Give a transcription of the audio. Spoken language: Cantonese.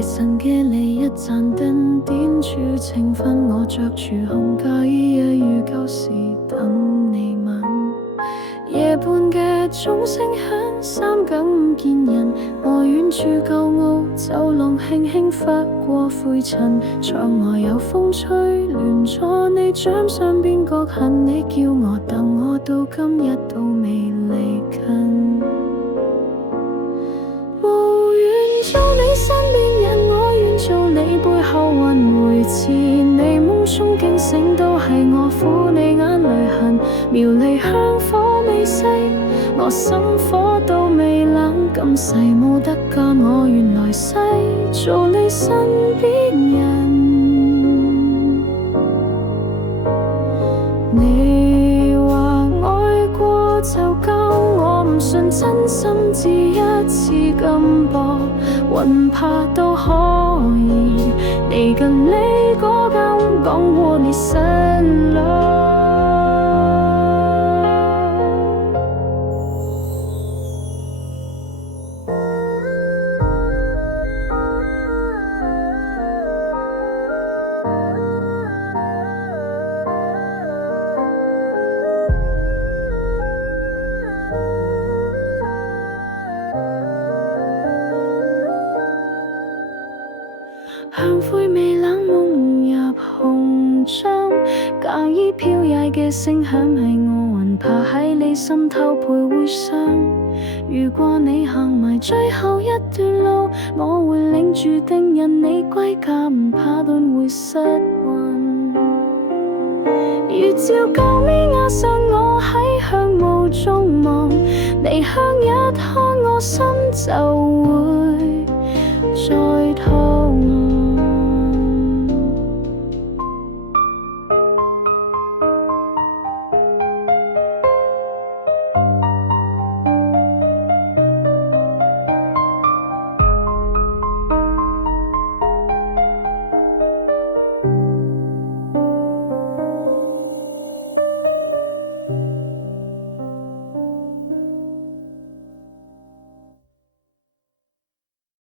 大神嘅你一盞燈點住情分，我着住紅嫁衣也如舊時等你吻。夜半嘅鐘聲響，三更見人，我遠處舊屋走廊輕輕拂過灰塵，窗外有風吹亂咗你掌上邊角痕，你叫我等我到今日都未離近。無緣做你身邊人，我願做你背後雲回遲，你夢中驚醒都係我撫你眼淚痕，苗栗香火未熄，我心火都未冷，今世冇得揀，我願來世做你身邊人。你話愛過就夠，我唔信真心只一次咁薄，魂魄都可以，你跟你嗰間講過你散了。香灰未冷，夢入紅妝，嫁衣飄曳嘅聲響係我魂魄喺你心頭徘徊上。如果你行埋最後一段路，我會領住定人你歸家，唔怕輪迴失魂。月照舊面壓上我喺香霧中望，你向一看我心就會再痛。